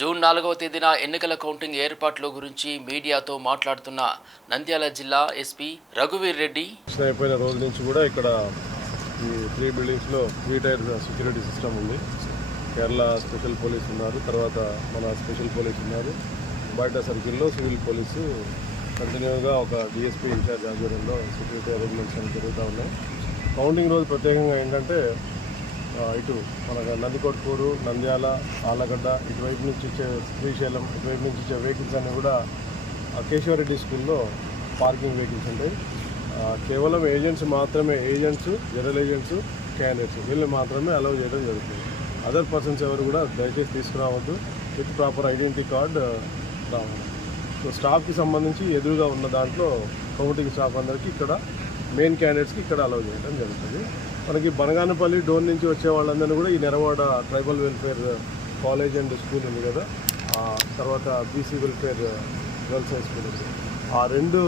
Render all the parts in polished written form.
June 4వ తేదీన ఎన్నికల కౌంటింగ్ ఏర్పాట్ల గురించి మీడియాతో మాట్లాడుతున్న నంద్యాల జిల్లా ఎస్పీ రఘువీర్ రెడ్డి, అయిపోయిన రోజు నుంచి కూడా ఇక్కడ ఈ 3 బిల్డింగ్స్లో 3 టైర్ సెక్యూరిటీ సిస్టమ్ ఉంది. కేరళ స్పెషల్ పోలీస్ ఉన్నారు, తర్వాత మన స్పెషల్ పోలీస్ ఉన్నారు. బయట సర్కిల్లో సివిల్ పోలీసు కంటిన్యూగా ఒక డిఎస్పీ ఇన్ఛార్జ్ ఆధ్వర్యంలో సెక్యూరిటీ అరేంజ్మెంట్స్ అన్ని జరుగుతూ ఉన్నాయి. కౌంటింగ్ రోజు ప్రత్యేకంగా ఏంటంటే ఇటు మన నందికొట్కూరు, నంద్యాల, ఆలగడ్డ ఇటువైపు నుంచి వచ్చే శ్రీశైలం ఇటువైపు నుంచి వచ్చే వెహికల్స్ అన్నీ కూడా కేశవరెడ్డి స్కూల్లో పార్కింగ్ వెహికల్స్ ఉంటాయి. కేవలం ఏజెంట్స్ మాత్రమే, ఏజెంట్స్, జనరల్ ఏజెంట్స్, క్యాండిడేట్స్ వీళ్ళు మాత్రమే అలౌ చేయడం జరుగుతుంది. అదర్ పర్సన్స్ ఎవరు కూడా దయచేసి తీసుకురావద్దు. విత్ ప్రాపర్ ఐడెంటిటీ కార్డ్ రావాలి. సో స్టాఫ్కి సంబంధించి ఎదురుగా ఉన్న దాంట్లో కౌంటింగ్ స్టాఫ్ అందరికీ ఇక్కడ మెయిన్ క్యాండిడేట్స్కి ఇక్కడ అలౌ చేయడం జరుగుతుంది. మనకి బనగానపల్లి డోన్ నుంచి వచ్చే వాళ్ళందరినీ కూడా ఈ Neravada tribal welfare college and school ఉంది కదా, తర్వాత BC welfare girls high school ఉంది. ఆ 2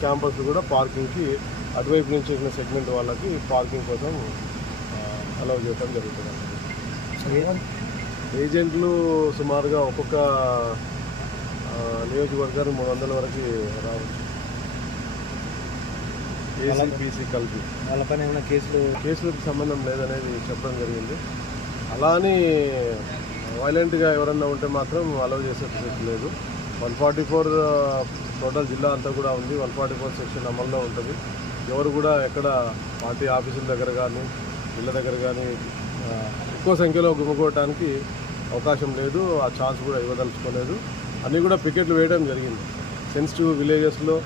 క్యాంపస్లు కూడా పార్కింగ్కి అటువైపు నుంచి వచ్చిన సెగ్మెంట్ వాళ్ళకి పార్కింగ్ కోసం అలౌ చేయడం జరుగుతుంది. ఏజెంట్లు సుమారుగా ఒక్కొక్క నియోజకవర్గానికి 300 వరకు రావచ్చు. ఏసీపీసీ కలిపి వాళ్ళపైన ఏమైనా కేసులకు సంబంధం లేదనేది చెప్పడం జరిగింది. అలా అని వైలెంట్గా ఎవరన్నా ఉంటే మాత్రం అలౌ చేసే పరిస్థితి లేదు. 144 టోటల్ జిల్లా అంతా కూడా ఉంది. 144 సెక్షన్ అమల్లో ఉంటుంది. ఎవరు కూడా ఎక్కడ పార్టీ ఆఫీసుల దగ్గర కానీ ఇళ్ళ దగ్గర కానీ ఎక్కువ సంఖ్యలో గుమ్ముకోవడానికి అవకాశం లేదు. ఆ ఛాన్స్ కూడా ఇవ్వదలుచుకోలేదు. అన్నీ కూడా పికెట్లు వేయడం జరిగింది. సెన్సిటివ్ విలేజెస్లో,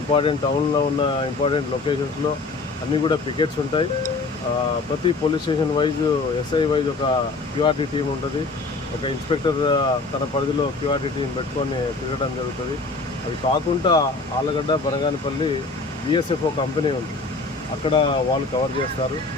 ఇంపార్టెంట్ టౌన్లో ఉన్న ఇంపార్టెంట్ లొకేషన్స్లో అన్నీ కూడా పికెట్స్ ఉంటాయి. ప్రతి police station wise, SI wise ఒక క్యూఆర్టీ టీం ఉంటుంది. ఒక ఇన్స్పెక్టర్ తన పరిధిలో క్యూఆర్టీ టీం పెట్టుకొని తిరగడం జరుగుతుంది. అది కాకుండా ఆలగడ్డ, బనగానపల్లి BSFO కంపెనీ ఉంది, అక్కడ వాళ్ళు కవర్ చేస్తారు.